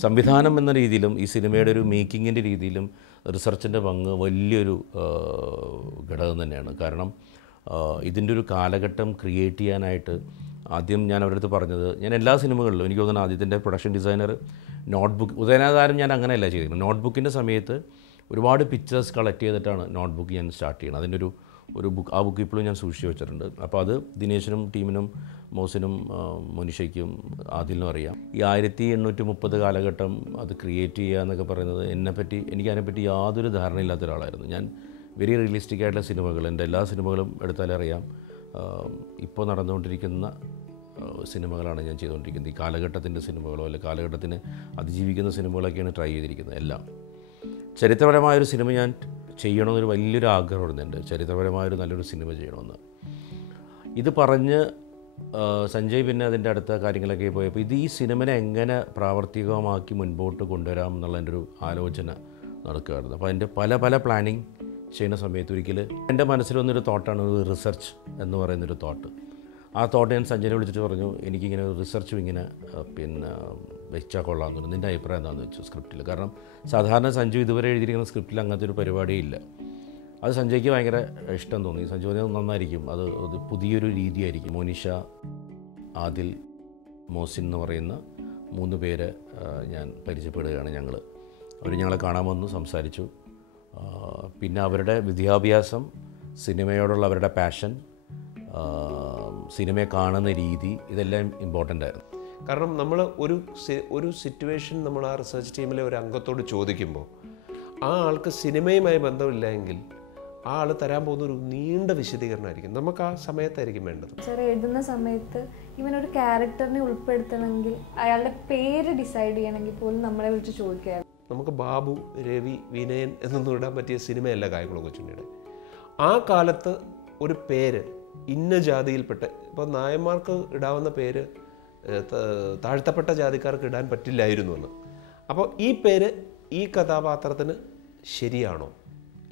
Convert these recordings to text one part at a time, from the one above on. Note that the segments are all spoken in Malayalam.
സംവിധാനം എന്ന രീതിയിലും ഈ സിനിമയുടെ ഒരു മേക്കിങ്ങിന്റെ രീതിയിലും റിസർച്ചിന്റെ പങ്ക് വലിയൊരു ഘടകം തന്നെയാണ്. കാരണം ഇതിന്റെ ഒരു കാലഘട്ടം ക്രിയേറ്റ് ചെയ്യാനായിട്ട് ആദ്യം ഞാൻ അവരടുത്ത് പറഞ്ഞത് ഞാൻ എല്ലാ സിനിമകളിലും എനിക്ക് തോന്നുന്നു ആദ്യത്തിന്റെ പ്രൊഡക്ഷൻ ഡിസൈനർ നോട്ട്ബുക്ക് ഉദയനാധാരം ഞാൻ അങ്ങനെയല്ല ചെയ്തിരുന്നത്. നോട്ട്ബുക്കിന്റെ സമയത്ത് ഒരുപാട് പിക്ചേഴ്സ് കളക്ട് ചെയ്തിട്ടാണ് നോട്ട്ബുക്ക് ഞാൻ സ്റ്റാർട്ട് ചെയ്യുന്നത്. അതിന്റെ ഒരു ഒരു ബുക്ക് ആ ബുക്ക് ഇപ്പോഴും ഞാൻ സൂക്ഷിച്ച് വെച്ചിട്ടുണ്ട്. അപ്പോൾ അത് ദിനേശിനും ടീമിനും മോസിനും മോനിഷയ്ക്കും ആദിലിനും അറിയാം. ഈ ആയിരത്തി എണ്ണൂറ്റി മുപ്പത് കാലഘട്ടം അത് ക്രിയേറ്റ് ചെയ്യുക എന്നൊക്കെ പറയുന്നത് എന്നെപ്പറ്റി എനിക്ക് അതിനെപ്പറ്റി യാതൊരു ധാരണയില്ലാത്ത ഒരാളായിരുന്നു. ഞാൻ വെരി റിയലിസ്റ്റിക് ആയിട്ടുള്ള സിനിമകൾ എന്റെ എല്ലാ സിനിമകളും എടുത്താലേ അറിയാം. ഇപ്പോൾ നടന്നുകൊണ്ടിരിക്കുന്ന സിനിമകളാണ് ഞാൻ ചെയ്തുകൊണ്ടിരിക്കുന്നത്. ഈ കാലഘട്ടത്തിന്റെ സിനിമകളോ അല്ലെങ്കിൽ കാലഘട്ടത്തിന് അതിജീവിക്കുന്ന സിനിമകളൊക്കെയാണ് ട്രൈ ചെയ്തിരിക്കുന്നത് എല്ലാം. ചരിത്രപരമായൊരു സിനിമ ഞാൻ ചെയ്യണമെന്നൊരു വലിയൊരു ആഗ്രഹം എന്റെ. ചരിത്രപരമായൊരു നല്ലൊരു സിനിമ ചെയ്യണമെന്ന്. ഇത് പറഞ്ഞ് സഞ്ജയ് പിന്നെ അതിന്റെ അടുത്ത കാര്യങ്ങളൊക്കെ പോയപ്പോൾ ഇത് ഈ സിനിമനെ എങ്ങനെ പ്രാവർത്തികമാക്കി മുൻപോട്ട് കൊണ്ടുവരാം എന്നുള്ള എന്റെ ഒരു ആലോചന നടക്കുകയായിരുന്നു. അപ്പോൾ അതിന്റെ പല പല പ്ലാനിങ് ചെയ്യുന്ന സമയത്ത് ഒരിക്കൽ എന്റെ മനസ്സിൽ വന്നൊരു തോട്ടാണ് ഒരു റിസർച്ച് എന്ന് പറയുന്നൊരു തോട്ട് ആ തോട്ട് ഞാൻ സഞ്ജയനെ വിളിച്ചിട്ട് പറഞ്ഞു എനിക്കിങ്ങനെ ഒരു റിസർച്ചും ഇങ്ങനെ പിന്നെ വെച്ചാൽ കൊള്ളാമെന്ന് തോന്നുന്നു. നിന്റെ അഭിപ്രായം എന്താണെന്ന് വെച്ചു സ്ക്രിപ്റ്റിൽ കാരണം സാധാരണ സഞ്ജു ഇതുവരെ എഴുതിയിരിക്കുന്ന സ്ക്രിപ്റ്റിൽ അങ്ങനത്തെ ഒരു പരിപാടിയില്ല അത് സഞ്ജയ്ക്ക് ഭയങ്കര ഇഷ്ടം തോന്നി. സഞ്ജു നന്നായിരിക്കും. അത് അത് പുതിയൊരു രീതിയായിരിക്കും. മോനിഷ ആദിൽ മോസിൻ എന്ന് പറയുന്ന മൂന്ന് പേര് ഞാൻ പരിചയപ്പെടുകയാണ് ഞങ്ങൾ അവർ ഞങ്ങളെ കാണാൻ വന്നു സംസാരിച്ചു. പിന്നെ അവരുടെ വിദ്യാഭ്യാസം സിനിമയോടുള്ള അവരുടെ പാഷൻ സിനിമയെ കാണുന്ന രീതി ഇതെല്ലാം ഇമ്പോർട്ടന്റ് ആയിരുന്നു. കാരണം നമ്മൾ ഒരു ഒരു സിറ്റുവേഷൻ നമ്മൾ ആ റിസർച്ച് ടീമിലെ ഒരു അംഗത്തോട് ചോദിക്കുമ്പോൾ ആ ആൾക്ക് സിനിമയുമായി ബന്ധമില്ല എങ്കിൽ ആ ആൾ തരാൻ പോകുന്ന ഒരു നീണ്ട വിശദീകരണമായിരിക്കും. നമുക്ക് ആ സമയത്തായിരിക്കും വേണ്ടത്. സാർ എഴുതുന്ന സമയത്ത് ഇവൻ ഒരു ക്യാരക്ടറിനെ ഉൾപ്പെടുത്തണമെങ്കിൽ അയാളുടെ പേര് ഡിസൈഡ് ചെയ്യണമെങ്കിൽ പോലും നമ്മളെ വിളിച്ച് ചോദിക്കുകയായിരുന്നു. നമുക്ക് ബാബു രവി വിനയൻ എന്നൊന്നും ഇടാൻ പറ്റിയ സിനിമയല്ല കായംകുളം കൊച്ചുണ്ണിയുടെ. ആ കാലത്ത് ഒരു പേര് ഇന്ന ജാതിയിൽപ്പെട്ട് ഇപ്പോൾ നായന്മാർക്ക് ഇടാവുന്ന പേര് താഴ്ത്തപ്പെട്ട ജാതിക്കാർക്ക് ഇടാൻ പറ്റില്ലായിരുന്നു എന്ന്. അപ്പോൾ ഈ പേര് ഈ കഥാപാത്രത്തിന് ശരിയാണോ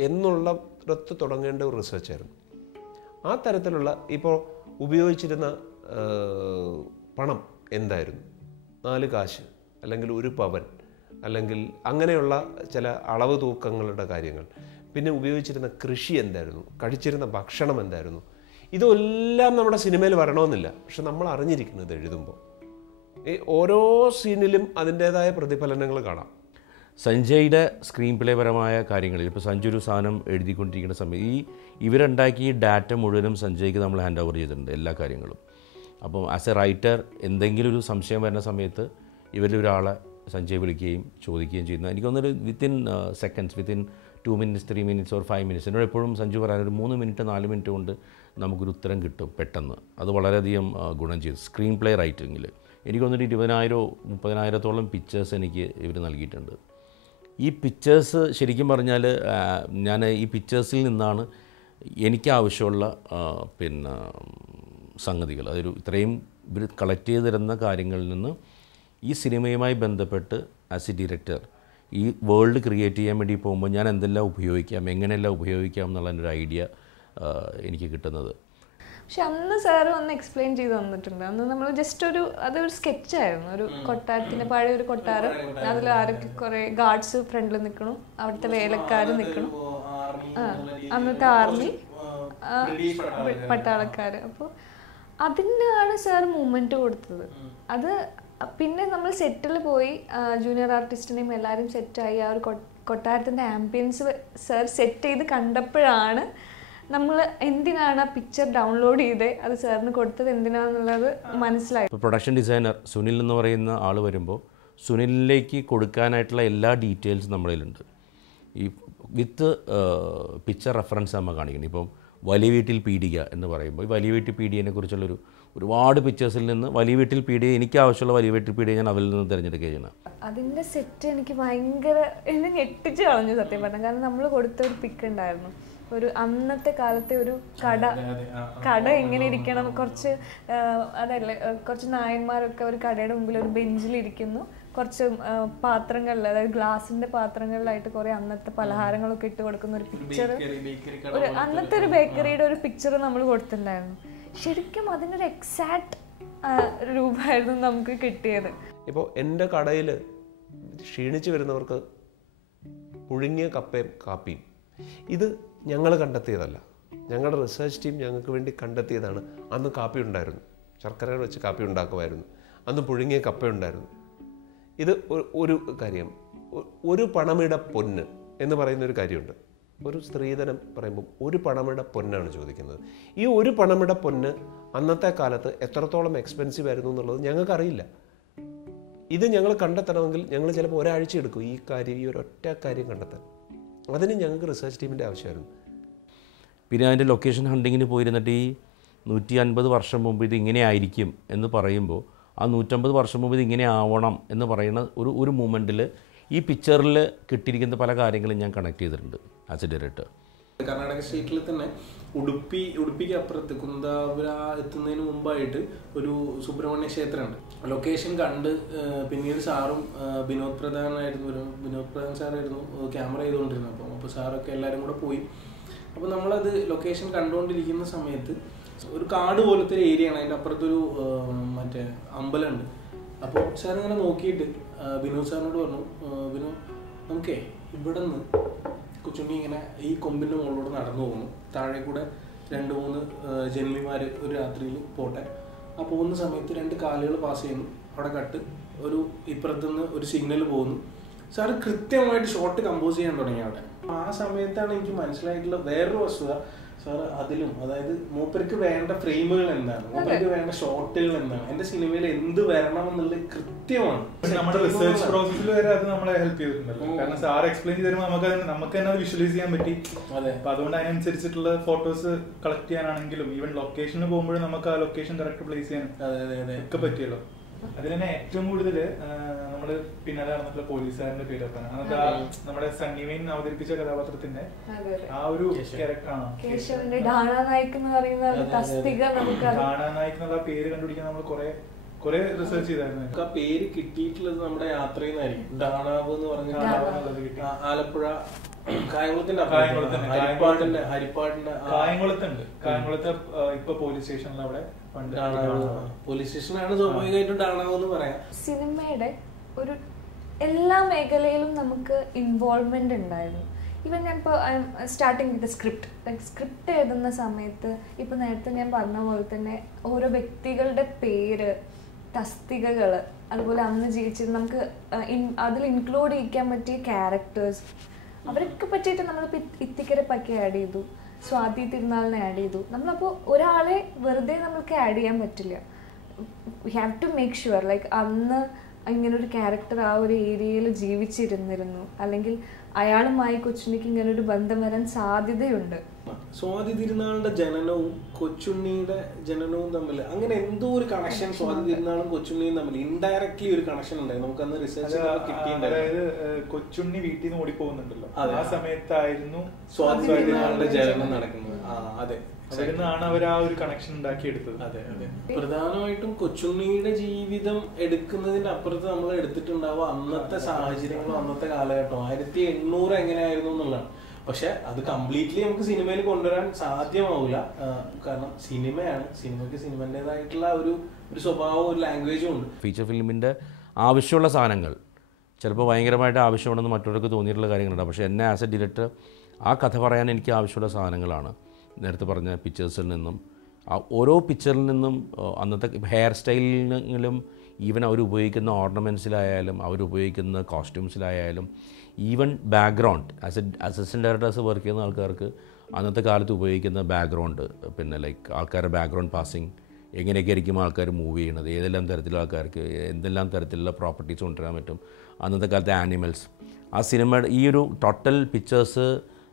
എന്നുള്ള പുറത്ത് തുടങ്ങേണ്ട ഒരു റിസർച്ചായിരുന്നു ആ തരത്തിലുള്ള ഇപ്പോൾ ഉപയോഗിച്ചിരുന്ന പണം എന്തായിരുന്നു? നാല് കാശ് അല്ലെങ്കിൽ ഒരു പവൻ അല്ലെങ്കിൽ അങ്ങനെയുള്ള ചില അളവ് തൂക്കങ്ങളുടെ കാര്യങ്ങൾ. പിന്നെ ഉപയോഗിച്ചിരുന്ന കൃഷി എന്തായിരുന്നു? കഴിച്ചിരുന്ന ഭക്ഷണം എന്തായിരുന്നു? ഇതെല്ലാം നമ്മുടെ സിനിമയിൽ വരണമെന്നില്ല. പക്ഷെ നമ്മൾ അറിഞ്ഞിരിക്കുന്നത് എഴുതുമ്പോൾ. ഈ ഓരോ സീനിലും അതിന്റേതായ പ്രതിഫലനങ്ങൾ കാണാം. സഞ്ജയുടെ സ്ക്രീൻ പ്ലേ പരമായ കാര്യങ്ങളിൽ ഇപ്പോൾ സഞ്ജു ഒരു സാധനം എഴുതിക്കൊണ്ടിരിക്കുന്ന സമയത്ത് ഈ ഇവരുണ്ടാക്കിയ ഡാറ്റ മുഴുവനും സഞ്ജയ്ക്ക് നമ്മൾ ഹാൻഡ് ഓവർ ചെയ്തിട്ടുണ്ട് എല്ലാ കാര്യങ്ങളും. അപ്പം ആസ് എ റൈറ്റർ എന്തെങ്കിലും ഒരു സംശയം വരുന്ന സമയത്ത് ഇവരിൽ ഒരാളെ സഞ്ജയ് വിളിക്കുകയും ചോദിക്കുകയും ചെയ്യുന്നു. എനിക്ക് തോന്നുന്നൊരു within seconds within two minutes three minutes or five minutes എന്നോട് എപ്പോഴും സഞ്ജു പറയാൻ ഒരു മൂന്ന് മിനിറ്റ് നാല് മിനിറ്റ് കൊണ്ട് നമുക്കൊരു ഉത്തരം കിട്ടും പെട്ടെന്ന്. അത് വളരെയധികം ഗുണം ചെയ്തു. സ്ക്രീൻ പ്ലേ റൈറ്റിങ്ങിൽ എനിക്ക് വന്നിട്ട് ഇരുപതിനായിരോ മുപ്പതിനായിരത്തോളം പിക്ചേഴ്സ് എനിക്ക് ഇവർ നൽകിയിട്ടുണ്ട്. ഈ പിക്ചേഴ്സ് ശരിക്കും പറഞ്ഞാൽ ഞാൻ ഈ പിക്ചേഴ്സിൽ നിന്നാണ് എനിക്ക് ആവശ്യമുള്ള പിന്നെ സംഗതികൾ. അതൊരു ഇത്രയും ഇവർ കളക്ട് ചെയ്ത് തരുന്ന കാര്യങ്ങളിൽ നിന്ന് ഈ സിനിമയുമായി ബന്ധപ്പെട്ട് ആസ് എ ഡയറക്ടർ ഈ വേൾഡ് ക്രിയേറ്റ് ചെയ്യാൻ വേണ്ടി പോകുമ്പോൾ ഞാൻ എന്തെല്ലാം ഉപയോഗിക്കാം എങ്ങനെയെല്ലാം ഉപയോഗിക്കാം എന്നുള്ള ഒരു ഐഡിയ എനിക്ക് കിട്ടുന്നത്. പക്ഷെ അന്ന് സാറ് ഒന്ന് എക്സ്പ്ലെയിൻ ചെയ്ത് തന്നിട്ടുണ്ട്. അന്ന് നമ്മൾ ജസ്റ്റ് ഒരു അതൊരു സ്കെച്ചായിരുന്നു ഒരു കൊട്ടാരത്തിന്റെ പഴയ ഒരു കൊട്ടാരം. അതിൽ ആരൊക്കെ കുറെ ഗാർഡ്സ് ഫ്രണ്ടിൽ നിൽക്കണം. അവിടുത്തെ വേലക്കാർ നിൽക്കണം. ആ അന്നത്തെ ആർമി പട്ടാളക്കാർ അപ്പോൾ അതിനാണ് സാർ മൂവ്മെന്റ് കൊടുത്തത്. അത് പിന്നെ നമ്മൾ സെറ്റിൽ പോയി. ജൂനിയർ ആർട്ടിസ്റ്റിനെയും എല്ലാവരും സെറ്റായി ആ ഒരു കൊട്ടാരത്തിന്റെ കൊട്ടാരത്തിന്റെ ആംബിയൻസ് സാർ സെറ്റ് ചെയ്ത് കണ്ടപ്പോഴാണ് നമ്മൾ എന്തിനാണ് ആ പിക്ചർ ഡൗൺലോഡ് ചെയ്ത്? അത് സാറിന് കൊടുത്തത് എന്തിനാന്നുള്ളത് മനസ്സിലായി. ഇപ്പോൾ പ്രൊഡക്ഷൻ ഡിസൈനർ സുനിൽ എന്ന് പറയുന്ന ആൾ വരുമ്പോൾ സുനിലിലേക്ക് കൊടുക്കാനായിട്ടുള്ള എല്ലാ ഡീറ്റെയിൽസും നമ്മളിലുണ്ട്. കയ്യിലുണ്ട് ഈ വിത്ത് പിക്ചർ റെഫറൻസ് നമ്മൾ കാണിക്കുന്നത് ഇപ്പം വലിയ വീട്ടിൽ പീഡിക എന്ന് പറയുമ്പോൾ ഈ വലിയ വീട്ടിൽ പീഡിയനെ കുറിച്ചുള്ളൊരു ഒരുപാട് പിക്ചേഴ്സിൽ നിന്ന് വലിയ വീട്ടിൽ പീഡിയ എനിക്ക് ആവശ്യമുള്ള വലിയ വീട്ടിൽ പീഡിയ ഞാൻ അവരിൽ നിന്ന് തിരഞ്ഞെടുക്കുക അതിന്റെ അതിന്റെ സെറ്റ് എനിക്ക് ഭയങ്കര എന്നെ ഞെട്ടിച്ച് കളഞ്ഞു സത്യം പറഞ്ഞാൽ കാരണം നമ്മൾ കൊടുത്ത ഒരു പിക്ക് ഉണ്ടായിരുന്നു. ഒരു അന്നത്തെ കാലത്തെ ഒരു കട. കട എങ്ങനെ ഇരിക്കണം കുറച്ച് അതല്ലേ കുറച്ച് നായന്മാരൊക്കെ ഒരു കടയുടെ മുമ്പിൽ ഒരു ബെഞ്ചിൽ ഇരിക്കുന്നു കുറച്ച് പാത്രങ്ങളിൽ അതായത് ഗ്ലാസിന്റെ പാത്രങ്ങളിലായിട്ട് കുറെ അന്നത്തെ പലഹാരങ്ങളൊക്കെ ഇട്ട് കൊടുക്കുന്ന ഒരു പിക്ചർ ഒരു അന്നത്തെ ഒരു ബേക്കറിയുടെ ഒരു പിക്ചർ നമ്മൾ കൊടുത്തിട്ടുണ്ടായിരുന്നു. ശരിക്കും അതിനൊരു എക്സാക്ട് രൂപമായിരുന്നു നമുക്ക് കിട്ടിയത്. ഇപ്പോൾ എന്റെ കടയിൽ ക്ഷീണിച്ച് വരുന്നവർക്ക് പുഴുങ്ങിയ കപ്പയും കാപ്പിയും. ഇത് ഞങ്ങൾ കണ്ടെത്തിയതല്ല. ഞങ്ങളുടെ റിസർച്ച് ടീം ഞങ്ങൾക്ക് വേണ്ടി കണ്ടെത്തിയതാണ്. അന്ന് കാപ്പി ഉണ്ടായിരുന്നു. ശർക്കരകൾ വെച്ച് കാപ്പി ഉണ്ടാക്കുമായിരുന്നു. അന്ന് പുഴുങ്ങിയ കപ്പ ഉണ്ടായിരുന്നു. ഇത് ഒരു കാര്യം. ഒരു പണമിട പൊന്ന് എന്ന് പറയുന്ന ഒരു കാര്യമുണ്ട്. ഒരു സ്ത്രീധനം പറയുമ്പോൾ ഒരു പണമിട പൊന്നാണ് ചോദിക്കുന്നത്. ഈ ഒരു പണമിട പൊന്ന് അന്നത്തെ കാലത്ത് എത്രത്തോളം എക്സ്പെൻസീവ് ആയിരുന്നു എന്നുള്ളത് ഞങ്ങൾക്കറിയില്ല. ഇത് ഞങ്ങൾ കണ്ടെത്തണമെങ്കിൽ ഞങ്ങൾ ചിലപ്പോൾ ഒരാഴ്ച എടുക്കും ഈ കാര്യം ഈ ഒരൊറ്റ കാര്യം കണ്ടെത്താൻ. അതിന് ഞങ്ങൾക്ക് റിസർച്ച് ടീമിന്റെ ആവശ്യമായിരുന്നു. പിന്നെ അതിന്റെ ലൊക്കേഷൻ ഹണ്ടിങ്ങിന് പോയിരുന്നിട്ട് ഈ നൂറ്റി അൻപത് വർഷം മുമ്പ് ഇത് ഇങ്ങനെ ആയിരിക്കും എന്ന് പറയുമ്പോൾ ആ നൂറ്റമ്പത് വർഷം മുമ്പ് ഇത് ഇങ്ങനെ ആവണം എന്ന് പറയുന്ന ഒരു ഒരു മൂമെന്റിൽ ഈ പിക്ചറിൽ കിട്ടിയിരിക്കുന്ന പല കാര്യങ്ങളും ഞാൻ കണക്ട് ചെയ്തിട്ടുണ്ട് ആസ് എ ഡയറക്ടർ കർണാടക സ്റ്റേറ്റിൽ തന്നെ ഉടുപ്പി ഉടുപ്പിക്ക് അപ്പുറത്ത് കുന്താപുര എത്തുന്നതിന് മുമ്പായിട്ട് ഒരു സുബ്രഹ്മണ്യ ക്ഷേത്രമുണ്ട്. ലൊക്കേഷൻ കണ്ട് പിന്നീട് സാറും വിനോദ് പ്രധാനായിരുന്നു ഒരു വിനോദ് പ്രധാൻ സാറായിരുന്നു ക്യാമറ ചെയ്തുകൊണ്ടിരുന്നത്. അപ്പം അപ്പോൾ സാറൊക്കെ എല്ലാവരും കൂടെ പോയി. അപ്പോൾ നമ്മളത് ലൊക്കേഷൻ കണ്ടുകൊണ്ടിരിക്കുന്ന സമയത്ത് ഒരു കാട് പോലത്തെ ഒരു ഏരിയ ആണ്. അതിന്റെ അപ്പുറത്തൊരു മറ്റേ അമ്പലമുണ്ട്. അപ്പോൾ സാർ ഇങ്ങനെ നോക്കിയിട്ട് വിനോദ് സാറിനോട് പറഞ്ഞു വിനോദ് നമുക്കേ ഇവിടെ നിന്ന് കൊച്ചുണ്ണി ഇങ്ങനെ ഈ കൊമ്പിന്റെ മുകളിലൂടെ നടന്നു പോകുന്നു. താഴെ കൂടെ രണ്ട് മൂന്ന് ജന്മിമാർ ഒരു രാത്രിയിൽ പോട്ടെ. ആ പോകുന്ന സമയത്ത് രണ്ട് കാലുകൾ പാസ് ചെയ്യുന്നു. അവിടെ കട്ട്. ഒരു ഇപ്പുറത്തു നിന്ന് ഒരു സിഗ്നൽ പോകുന്നു. സാറ് കൃത്യമായിട്ട് ഷോട്ട് കമ്പോസ് ചെയ്യാൻ തുടങ്ങി അവിടെ. ആ സമയത്താണ് എനിക്ക് മനസ്സിലായിട്ടുള്ള വേറൊരു വസ്തുത. സാർ അതിലും അതായത് മൂപ്പർക്ക് വേണ്ട ഫ്രെയിമുകൾ എന്താണ്? മൂപ്പർക്ക് വേണ്ട ഷോട്ടുകൾ എന്താണ്? എന്റെ സിനിമയിൽ എന്ത് വരണം എന്നുള്ളത് കൃത്യമാണ് നമ്മുടെ റിസർച്ച് പ്രോസസ്സിൽ വരെ അത് നമ്മളെ ഹെൽപ്പ് ചെയ്തിട്ടുണ്ടല്ലോ. കാരണം സാർ എക്സ്പ്ലെയിൻ ചെയ്ത് തരുമ്പോൾ നമുക്ക് നമുക്ക് തന്നെ അത് വിഷ്വലൈസ് ചെയ്യാൻ പറ്റി. അതെ. അപ്പൊ അതുകൊണ്ട് അതിനനുസരിച്ചിട്ടുള്ള ഫോട്ടോസ് കളക്ട് ചെയ്യാനാണെങ്കിലും ഈവൻ ലൊക്കേഷന് പോകുമ്പോഴും നമുക്ക് ആ ലൊക്കേഷൻ കറക്റ്റ് പ്ലേസ് അതെ. ഒക്കെ പറ്റിയല്ലോ. അതിൽ തന്നെ ഏറ്റവും കൂടുതൽ നമ്മൾ പിന്നാലെ നടന്നിട്ടുള്ള പോലീസുകാരന്റെ പേരൊപ്പന. അന്നത്തെ നമ്മുടെ സണ്ണിമേൻ അവതരിപ്പിച്ച കഥാപാത്രത്തിന്റെ ആ ഒരു ക്യാരക്ടറാണ്? നായിക് എന്ന് പറയുന്ന തസ്തിക നമുക്ക് കാണാനായിട്ട് എന്നുള്ള ആ പേര് കണ്ടുപിടിക്കാൻ നമ്മൾ കുറെ കുറെ റിസർച്ച് ചെയ്തായിരുന്നു. ആ പേര് കിട്ടിയിട്ടുള്ളത് നമ്മുടെ യാത്രയിൽ നിന്നായിരിക്കും. ഡാണാവ് എന്ന് പറഞ്ഞ. ആലപ്പുഴ കായംകുളത്തിന്റെ ഹരിപ്പാടിന്റെ കായംകുളത്തുണ്ട്. കായംകുളത്ത് ഇപ്പൊ പോലീസ് സ്റ്റേഷനിൽ അവിടെ പണ്ട് പോലീസ് സ്റ്റേഷനാണ് സ്വാഭാവികമായിട്ടും ഡാണാവ് എന്ന് പറയാം. സിനിമയുടെ ഒരു എല്ലാ മേഖലയിലും നമുക്ക് ഇൻവോൾവ്മെന്റ് ഉണ്ടായിരുന്നു. ഇവൻ ഞാൻ ഇപ്പോൾ starting with script like script എഴുതുന്ന സമയത്ത് ഇപ്പൊ നേരത്തെ ഞാൻ പറഞ്ഞ പോലെ തന്നെ ഓരോ വ്യക്തികളുടെ പേര് തസ്തികകൾ അതുപോലെ അന്ന് ജീവിച്ചത് നമുക്ക് അതിൽ ഇൻക്ലൂഡ് ചെയ്യിക്കാൻ പറ്റിയ ക്യാരക്ടേഴ്സ് അവരൊക്കെ പറ്റിയിട്ട് നമ്മളിപ്പോൾ ഇത്തിക്കരെ ആഡ് ചെയ്തു. സ്വാതി തിരുനാളിനെ ആഡ് ചെയ്തു. നമ്മളപ്പോൾ ഒരാളെ വെറുതെ നമ്മൾക്ക് ആഡ് ചെയ്യാൻ പറ്റില്ല. We have to make sure like അന്ന് ഇങ്ങനൊരു ക്യാരക്ടർ ആ ഒരു ഏരിയയിൽ ജീവിച്ചിരുന്നിരുന്നു. അല്ലെങ്കിൽ അയാളുമായി കൊച്ചുണ്ണിക്ക് ഇങ്ങനെ ഒരു ബന്ധം വരാൻ സാധ്യതയുണ്ട്. സ്വാതി തിരുനാളിന്റെ ജനനവും കൊച്ചുണ്ണിയുടെ ജനനവും തമ്മിൽ അങ്ങനെ എന്തോ ഒരു കണക്ഷൻ സ്വാതി തിരുനാളും കൊച്ചുണ്ണിയും തമ്മിൽ ഇൻഡയറക്ട്ലി ഒരു കണക്ഷൻ ഉണ്ടായി. നമുക്ക് അന്ന് റിസർച്ച് അതായത് കൊച്ചുണ്ണി വീട്ടിൽ നിന്ന് ഓടിപ്പോകുന്നുണ്ടല്ലോ. ആ സമയത്തായിരുന്നു സ്വാതി തിരുനാളിന്റെ ജനനം. നടക്കുന്നത്. ആ അതെ. അവിടെ നിന്നാണ് അവർ ആ ഒരു കണക്ഷൻ ഉണ്ടാക്കിയെടുത്തത്. അതെ അതെ. പ്രധാനമായിട്ടും കൊച്ചുണ്ണിയുടെ ജീവിതം എടുക്കുന്നതിന്റെ അപ്പുറത്ത് നമ്മൾ എടുത്തിട്ടുണ്ടാവുക അന്നത്തെ സാഹചര്യങ്ങളും അന്നത്തെ കാലഘട്ടവും ആയിരത്തി എണ്ണൂറ് എങ്ങനെയായിരുന്നു എന്നുള്ളതാണ്. പക്ഷെ അത് കംപ്ലീറ്റ്ലി നമുക്ക് സിനിമയിൽ കൊണ്ടുവരാൻ സാധ്യമാവില്ല. കാരണം സിനിമയാണ്. സിനിമയ്ക്ക് സിനിമന്റെതായിട്ടുള്ള ഒരു ഒരു സ്വഭാവവും ഒരു ലാംഗ്വേജും ഉണ്ട്. ഫീച്ചർ ഫിലിമിന്റെ ആവശ്യമുള്ള സാധനങ്ങൾ. ചിലപ്പോൾ ഭയങ്കരമായിട്ട് ആവശ്യമുണ്ടെന്ന് മറ്റുള്ളവർക്ക് തോന്നിയിട്ടുള്ള കാര്യങ്ങളുണ്ട് പക്ഷേ എന്നെ ആസ് എ ഡയറക്ടർ ആ കഥ പറയാൻ എനിക്ക് ആവശ്യമുള്ള സാധനങ്ങളാണ്. നേരത്തെ പറഞ്ഞ പിക്ചേഴ്സിൽ നിന്നും ഓരോ പിക്ചറിൽ നിന്നും അന്നത്തെ ഹെയർ സ്റ്റൈലിലും ഈവൻ അവർ ഉപയോഗിക്കുന്ന ഉപയോഗിക്കുന്ന കോസ്റ്റ്യൂംസിലായാലും even background as a assistant directors work ചെയ്യുന്ന ആൾക്കാർക്ക് അന്നത്തെ കാലത്ത് ഉപയോഗിക്കുന്ന ബാക്ക്ഗ്രൗണ്ട് പിന്നെ ലൈക്ക് ആൾക്കാരുടെ ബാക്ക്ഗ്രൗണ്ട് പാസിങ് എങ്ങനെയൊക്കെ ആയിരിക്കും ആൾക്കാർ മൂവ് ചെയ്യണത് ഏതെല്ലാം തരത്തിലുള്ള ആൾക്കാർക്ക് എന്തെല്ലാം തരത്തിലുള്ള പ്രോപ്പർട്ടീസ് കൊണ്ടുവരാൻ പറ്റും അന്നത്തെ കാലത്തെ ആനിമൽസ് ആ സിനിമയുടെ ഈ ഒരു ടോട്ടൽ പിക്ചേഴ്സ്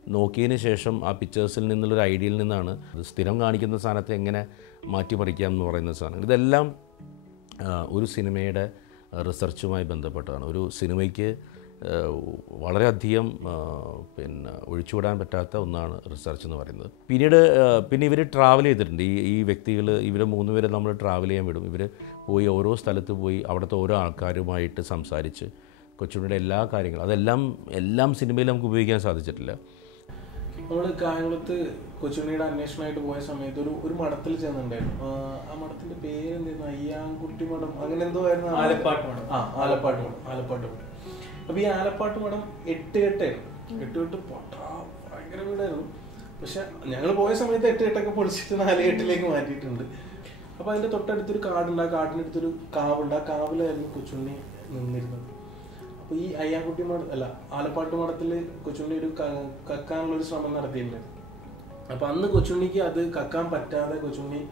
നോക്കിയതിന് ശേഷം ആ പിക്ചേഴ്സിൽ നിന്നുള്ളൊരു ഐഡിയയിൽ നിന്നാണ് സ്ഥിരം കാണിക്കുന്ന സാധനത്തെ എങ്ങനെ മാറ്റിമറിക്കാം എന്ന് പറയുന്ന സാധനം ഇതെല്ലാം ഒരു സിനിമയുടെ റിസർച്ചുമായി ബന്ധപ്പെട്ടാണ് ഒരു സിനിമയ്ക്ക് വളരെയധികം പിന്നെ ഒഴിച്ചുവിടാൻ പറ്റാത്ത ഒന്നാണ് റിസർച്ച് എന്ന് പറയുന്നത്. പിന്നീട് പിന്നെ ഇവർ ട്രാവൽ ചെയ്തിട്ടുണ്ട്. ഈ ഈ വ്യക്തികൾ ഇവർ മൂന്ന് പേരെ നമ്മൾ ട്രാവൽ ചെയ്യാൻ വിടും. ഇവർ പോയി ഓരോ സ്ഥലത്ത് പോയി അവിടുത്തെ ഓരോ ആൾക്കാരുമായിട്ട് സംസാരിച്ച് കൊച്ചുണ്ണിയുടെ എല്ലാ കാര്യങ്ങളും അതെല്ലാം എല്ലാം സിനിമയിൽ നമുക്ക് ഉപയോഗിക്കാൻ സാധിച്ചിട്ടില്ല. നമ്മൾ കായംകുളത്ത് കൊച്ചുണ്ണിയുടെ അന്വേഷണമായിട്ട് പോയ സമയത്ത് ഒരു ഒരു മഠത്തിൽ ചെന്നിട്ടുണ്ടായിരുന്നു. ആ, മഠത്തിന്റെ പേര് എന്തായിരുന്നു അയ്യാൻകുട്ടി മഠം. അങ്ങനെ എന്തോ ആയിരുന്നു ആലപ്പാട്ട് മഠം. ആ ആലപ്പാട്ട് മഠം ആലപ്പാട്ട് മഠം. അപ്പൊ ഈ ആലപ്പാട്ട് മഠം എട്ട് കെട്ടായിരുന്നു. എട്ട് കെട്ട് പൊട്ടാ ഭയങ്കര വീടായിരുന്നു. പക്ഷെ ഞങ്ങൾ പോയ സമയത്ത് എട്ട് കെട്ടൊക്കെ പൊളിച്ചിട്ട് നാല് കെട്ടിലേക്ക് മാറ്റിയിട്ടുണ്ട്. അപ്പൊ അതിന്റെ തൊട്ടടുത്തൊരു കാടുണ്ട്. ആ കാടിനടുത്തൊരു കാവുണ്ട്. ആ കാവിലായിരുന്നു കൊച്ചുണ്ണി നിന്നിരുന്നത്. ഈ അയ്യാൻകുട്ടി മഠ അല്ല ആലപ്പാട്ട് മഠത്തിൽ കൊച്ചുണ്ണി ഒരു കക്കാനുള്ള ഒരു ശ്രമം നടത്തിയിട്ടുണ്ട്. അപ്പൊ അന്ന് കൊച്ചുണ്ണിക്ക് അത് കക്കാൻ പറ്റാതെ കൊച്ചുണ്ണി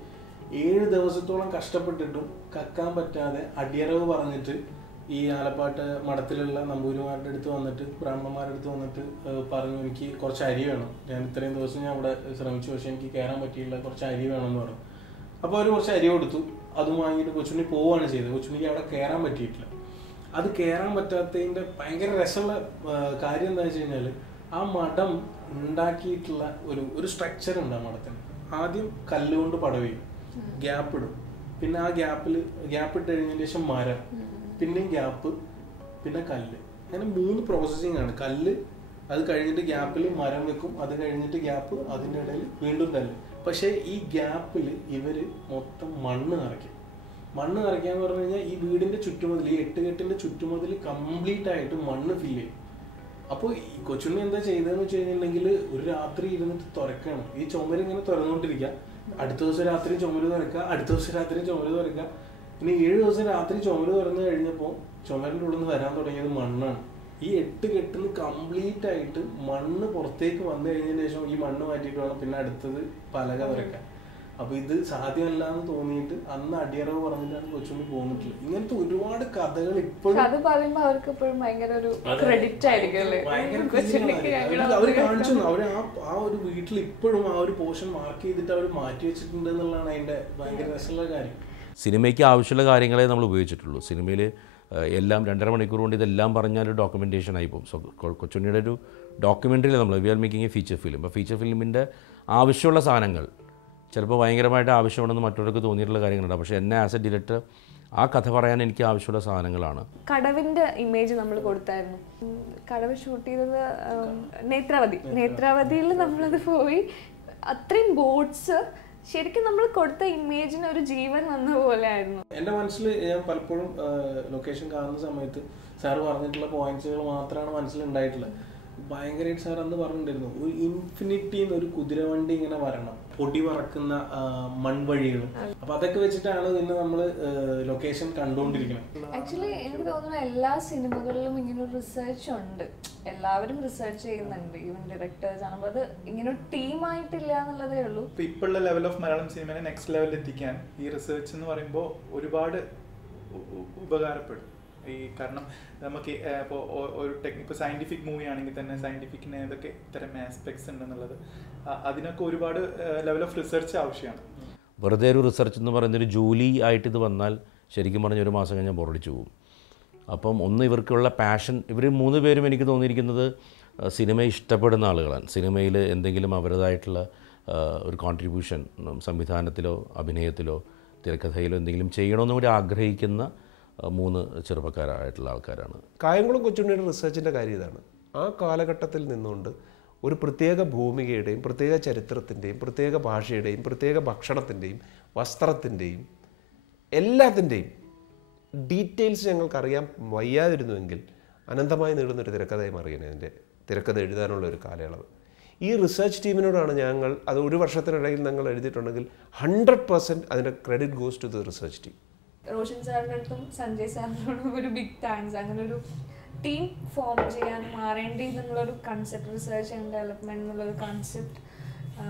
ഏഴ് ദിവസത്തോളം കഷ്ടപ്പെട്ടിട്ടും കക്കാൻ പറ്റാതെ അടിയറവ് പറഞ്ഞിട്ട് ഈ ആലപ്പാട്ട് മഠത്തിലുള്ള നമ്പൂരിമാരുടെ അടുത്ത് വന്നിട്ട് ബ്രാഹ്മണന്മാരുടെ അടുത്ത് വന്നിട്ട് പറഞ്ഞു എനിക്ക് കുറച്ച് അരി വേണം. ഞാൻ ഇത്രയും ദിവസം ഞാൻ അവിടെ ശ്രമിച്ചു. പക്ഷെ എനിക്ക് കയറാൻ പറ്റിയില്ല. കുറച്ച് അരി വേണം എന്ന് പറഞ്ഞു. അപ്പോൾ അവർ കുറച്ച് അരി കൊടുത്തു. അതും വാങ്ങിയിട്ട് കൊച്ചുണ്ണി പോവുകയാണ് ചെയ്തത്. കൊച്ചുണ്ണിക്ക് അവിടെ കയറാൻ പറ്റിയിട്ടില്ല. അത് കയറാൻ പറ്റാത്തതിന്റെ ഭയങ്കര രസമുള്ള കാര്യം എന്താ വെച്ച് കഴിഞ്ഞാൽ ആ മഠം ഉണ്ടാക്കിയിട്ടുള്ള ഒരു ഒരു സ്ട്രക്ചർ ഉണ്ട് ആ മഠത്തിന്. ആദ്യം കല്ലുകൊണ്ട് പടവയും ഗ്യാപ്പ് ഇടും. പിന്നെ ആ ഗ്യാപ്പിൽ ഗ്യാപ്പ് ഇട്ട് കഴിഞ്ഞതിന് ശേഷം മരം പിന്നെയും ഗ്യാപ്പ് പിന്നെ കല്ല്. അങ്ങനെ മൂന്ന് പ്രോസസ്സിംഗ് ആണ്. കല്ല് അത് കഴിഞ്ഞിട്ട് ഗ്യാപ്പിൽ മരം വെക്കും അത് കഴിഞ്ഞിട്ട് ഗ്യാപ്പ് അതിന്റെ ഇടയിൽ വീണ്ടും കല്ല്. പക്ഷേ ഈ ഗ്യാപ്പിൽ ഇവർ മൊത്തം മണ്ണ് നിറയ്ക്കും. മണ്ണ് നിറയ്ക്കാന്ന് പറഞ്ഞു കഴിഞ്ഞാൽ ഈ വീടിന്റെ ചുറ്റുമതിൽ ഈ എട്ട് എട്ടുകെട്ടിന്റെ ചുറ്റുമതിൽ കംപ്ലീറ്റ് ആയിട്ട് മണ്ണ് ഫില്ല് ചെയ്യും. അപ്പോൾ ഈ കൊച്ചുണ്ണി എന്താ ചെയ്തതെന്ന് വെച്ച് കഴിഞ്ഞിട്ടുണ്ടെങ്കിൽ ഒരു രാത്രി ഇരുന്നിട്ട് തുറക്കണം ഈ ചുമര് ഇങ്ങനെ തുറന്നുകൊണ്ടിരിക്കുക അടുത്ത ദിവസം രാത്രി ചുമര് തുറക്കുക അടുത്ത ദിവസം രാത്രി ചുമര് തുറക്കുക ഇനി ഏഴ് ദിവസം രാത്രി ചുമര് തുറന്നു കഴിഞ്ഞപ്പോൾ ചുമരിന്റെ ഉള്ളിൽ നിന്ന് വരാൻ തുടങ്ങിയത് മണ്ണാണ്. ഈ എട്ട് കെട്ടിന് കംപ്ലീറ്റ് ആയിട്ട് മണ്ണ് പുറത്തേക്ക് വന്നു കഴിഞ്ഞതിന് ശേഷം ഈ മണ്ണ് മാറ്റിയിട്ട് വേണം പിന്നെ അടുത്തത് പലക തുറക്കാൻ അപ്പൊ ഇത് സാധ്യമല്ല എന്ന് തോന്നിയിട്ട് അന്ന് അടിയറവ് പറഞ്ഞിട്ടാണ് കൊച്ചുണ്ണി പോന്നിട്ടുള്ളത്. ഇങ്ങനത്തെ ഒരുപാട് കഥകൾ ഇപ്പോഴും അത് അവർക്ക് ഭയങ്കര ഒരു ക്രെഡിറ്റ് ആയിരിക്കും. ഞങ്ങളുടെ അവർ കാണിച്ചു. അവർ ആ ആ ഒരു വീട്ടിൽ ഇപ്പോഴും ആ ഒരു പോർഷൻ മാർക്ക് ചെയ്തിട്ട് അവർ മാറ്റി വെച്ചിട്ടുണ്ട് എന്നുള്ളതാണ് അതിന്റെ ഭയങ്കര രസമുള്ള കാര്യം. സിനിമയ്ക്ക് ആവശ്യമുള്ള കാര്യങ്ങളെ നമ്മൾ ഉപയോഗിച്ചിട്ടുള്ളൂ. സിനിമയിൽ എല്ലാം രണ്ടര മണിക്കൂർ കൊണ്ട് ഇതെല്ലാം പറഞ്ഞാൽ ഒരു ഡോക്യുമെന്റേഷൻ ആയി പോകും. സോ കൊച്ചുണ്ണിയുടെ ഒരു ഡോക്യുമെന്ററിയിൽ നമ്മൾ we are making a feature film അപ്പോൾ ഫീച്ചർ ഫിലിമിന്റെ ആവശ്യമുള്ള സാധനങ്ങൾ ചിലപ്പോൾ ഭയങ്കരമായിട്ട് ആവശ്യമുണ്ടെന്ന് മറ്റുള്ളവർക്ക് തോന്നിയിട്ടുള്ള കാര്യങ്ങളുണ്ട് പക്ഷേ എന്നെ ആസ് എ ഡയറക്ടർ ആ കഥ പറയാൻ എനിക്ക് ആവശ്യമുള്ള സാധനങ്ങളാണ്. കടവിന്റെ ഇമേജ് നമ്മൾ കൊടുത്തായിരുന്നു. കടവ് ഷൂട്ട് ചെയ്തത് നേത്രാവതി. നേത്രാവതിയിൽ നമ്മളത് പോയി. അത്രയും ബോട്ട്സ് ശരിക്കും നമ്മൾ കൊടുത്ത ഇമേജിന് ഒരു ജീവൻ വന്ന പോലെ ആയിരുന്നു എന്റെ മനസ്സിൽ ഞാൻ പലപ്പോഴും ലൊക്കേഷൻ കാണുന്ന സമയത്ത് സാർ പറഞ്ഞിട്ടുള്ള പോയിന്റ്സുകൾ മാത്രമാണ് മനസ്സിലുണ്ടായിട്ടുള്ളത്. ഭയങ്കരമായിട്ട് സാർ അന്ന് പറഞ്ഞിട്ടുണ്ടായിരുന്നു ഒരു ഇൻഫിനിറ്റിന്ന് ഒരു കുതിരവണ്ടി ഇങ്ങനെ വരണം പൊടി പറക്കുന്ന മൺവഴികൾ. അപ്പൊ അതൊക്കെ വെച്ചിട്ടാണ് പിന്നെ നമ്മൾ ലൊക്കേഷൻ കണ്ടുകൊണ്ടിരിക്കുന്നത് ആക്ച്വലി എനിക്ക് തോന്നുന്നു എല്ലാ സിനിമകളിലും ഇങ്ങനെ ഒരു റിസർച്ച് ഉണ്ട്. എല്ലാവരും റിസർച്ച് ചെയ്യുന്നുണ്ട്. ഈവൻ ഡയറക്ടേഴ്സ് ആണ്. അപ്പോൾ അത് ഇങ്ങനെ ഒരു ടീമായിട്ടില്ല എന്നുള്ളതേ ഉള്ളൂ. ഇപ്പൊ ഇപ്പോഴുള്ള ലെവൽ ഓഫ് മലയാളം സിനിമനെ നെക്സ്റ്റ് ലെവലിൽ എത്തിക്കാൻ ഈ റിസർച്ച് എന്ന് പറയുമ്പോൾ ഒരുപാട് ഉപകാരപ്പെടും. ഈ കാരണം നമുക്ക് ഇപ്പോൾ ഒരു ടെക് ഇപ്പോൾ സയന്റിഫിക് മൂവി ആണെങ്കിൽ തന്നെ സയന്റിഫിക്കിന് ഏതൊക്കെ ഇത്തരം ആസ്പെക്ട്സ് ഉണ്ടെന്നുള്ളത് അതിനൊക്കെ ഒരുപാട് ലെവൽ ഓഫ് റിസർച്ച് ആവശ്യമാണ്. വെറുതെ ഒരു റിസർച്ച് എന്ന് പറയുന്നൊരു ജോലി ആയിട്ട് ഇത് വന്നാൽ ശരിക്കും പറഞ്ഞ ഒരു മാസം കഴിഞ്ഞാൽ ബോറടിച്ചു പോകും. അപ്പം ഒന്ന് ഇവർക്കുള്ള പാഷൻ ഇവർ മൂന്ന് പേരും എനിക്ക് തോന്നിയിരിക്കുന്നത് സിനിമ ഇഷ്ടപ്പെടുന്ന ആളുകളാണ്. സിനിമയിൽ എന്തെങ്കിലും അവരുടേതായിട്ടുള്ള ഒരു കോൺട്രിബ്യൂഷൻ സംവിധാനത്തിലോ അഭിനയത്തിലോ തിരക്കഥയിലോ എന്തെങ്കിലും ചെയ്യണമെന്നും കൂടി ആഗ്രഹിക്കുന്ന മൂന്ന് ചെറുപ്പക്കാരായിട്ടുള്ള ആൾക്കാരാണ്. കായംകുളം കൊച്ചുണ്ണിയുടെ റിസർച്ചിന്റെ കാര്യം ഇതാണ്. ആ കാലഘട്ടത്തിൽ നിന്നുകൊണ്ട് ഒരു പ്രത്യേക ഭൂമികയുടെയും പ്രത്യേക ചരിത്രത്തിന്റെയും പ്രത്യേക ഭാഷയുടെയും പ്രത്യേക ഭക്ഷണത്തിന്റെയും വസ്ത്രത്തിന്റെയും എല്ലാത്തിന്റെയും ഡീറ്റെയിൽസ് ഞങ്ങൾക്കറിയാൻ വയ്യാതിരുന്നുവെങ്കിൽ അനന്തമായി നീളുന്നൊരു തിരക്കഥയായി മാറിയേനെ അതിന്റെ തിരക്കഥ എഴുതാനുള്ള ഒരു കാലയളവ്. ഈ റിസർച്ച് ടീമിനോടാണ് ഞങ്ങൾ അത് ഒരു വർഷത്തിനിടയിൽ ഞങ്ങൾ എഴുതിയിട്ടുണ്ടെങ്കിൽ ഹൺഡ്രഡ് പെർസെന്റ് അതിന്റെ credit goes to the research team. Roshan സാറിന്റെ അടുത്തും സഞ്ജയ് സാറിനോടും ഒരു ബിഗ് താങ്ക്സ് അങ്ങനെ ഒരു ടീം ഫോം ചെയ്യാൻ മാറേണ്ടി എന്നുള്ളൊരു കൺസെപ്റ്റ് റിസർച്ച് ആൻഡ് ഡെവലപ്മെന്റ് എന്നുള്ളൊരു കൺസെപ്റ്റ്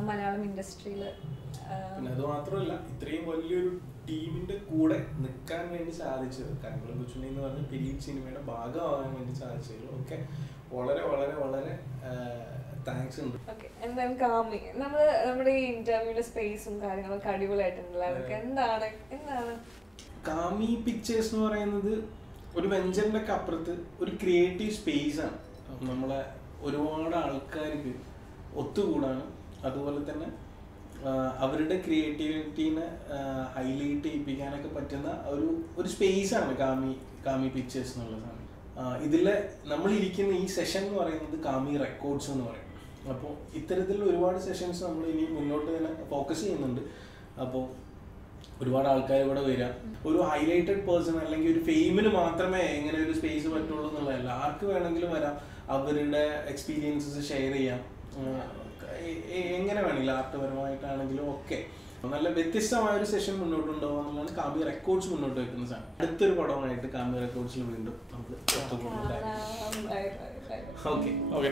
മലയാളം ഇൻഡസ്ട്രിയിൽ പിന്നെ അത് മാത്രമല്ല ഇത്രയും വലിയൊരു ടീമിന്റെ കൂടെ നിൽക്കാൻ വേണ്ടി സാധിച്ചത് കായംകുളം കൊച്ചുണ്ണി എന്ന് പറഞ്ഞ പിരി സിനിമയുടെ ഭാഗമാകാൻ വേണ്ടി സാധിച്ചത് ഒക്കെ വളരെ വളരെ വളരെ താങ്ക്സ് ഉണ്ട്. എന്തായാലും നമ്മൾ നമ്മുടെ ഈ ഇന്റർവ്യൂവിലെ സ്പേസും കാര്യങ്ങളൊക്കെ അടിപൊളിയായിട്ടുണ്ടല്ലോ അതൊക്കെ എന്താണ്? എന്താണ്? കാമി പിക്ചേഴ്സ് എന്ന് പറയുന്നത് ഒരു വെഞ്ചറിന്റെ ഒക്കെ അപ്പുറത്ത് ഒരു ക്രിയേറ്റീവ് സ്പേസ് ആണ്. നമ്മളെ ഒരുപാട് ആൾക്കാർക്ക് ഒത്തുകൂടാനും അതുപോലെ തന്നെ അവരുടെ ക്രിയേറ്റിവിറ്റീനെ ഹൈലൈറ്റ് ചെയ്യിപ്പിക്കാനൊക്കെ പറ്റുന്ന ഒരു ഒരു സ്പേസ് ആണ് കാമി കാമി പിക്ചേഴ്സ് എന്നുള്ള സാധനം. ഇതിലെ നമ്മൾ ഇരിക്കുന്ന ഈ സെഷൻ എന്ന് പറയുന്നത് കാമി റെക്കോർഡ്സ് എന്ന് പറയും. അപ്പോൾ ഇത്തരത്തിലുള്ള ഒരുപാട് സെഷൻസ് നമ്മൾ ഇനി മുന്നോട്ട് തന്നെ ഫോക്കസ് ചെയ്യുന്നുണ്ട്. അപ്പോൾ ഒരുപാട് ആൾക്കാർ ഇവിടെ വരിക. ഒരു ഹൈലൈറ്റഡ് പേഴ്സൺ അല്ലെങ്കിൽ ഒരു ഫെയിമിന് മാത്രമേ എങ്ങനെ ഒരു സ്പേസ് പറ്റുള്ളൂ എന്നുള്ളതല്ല. ആർക്ക് വേണമെങ്കിലും വരാം. അവരുടെ എക്സ്പീരിയൻസസ് ഷെയർ ചെയ്യാം. എങ്ങനെ വേണമെങ്കിലും ആർട്ട്പരമായിട്ടാണെങ്കിലും ഒക്കെ. നല്ല വ്യത്യസ്തമായ ഒരു സെഷൻ മുന്നോട്ട് ഉണ്ടാവുക എന്നുള്ളതാണ് കാമ്പി റെക്കോർഡ്സ് മുന്നോട്ട് വെക്കുന്ന സാധനം. അടുത്തൊരു പടമായിട്ട് കാമ്പി റെക്കോർഡ്സിൽ വീണ്ടും നമുക്ക് ഓക്കെ ഓക്കെ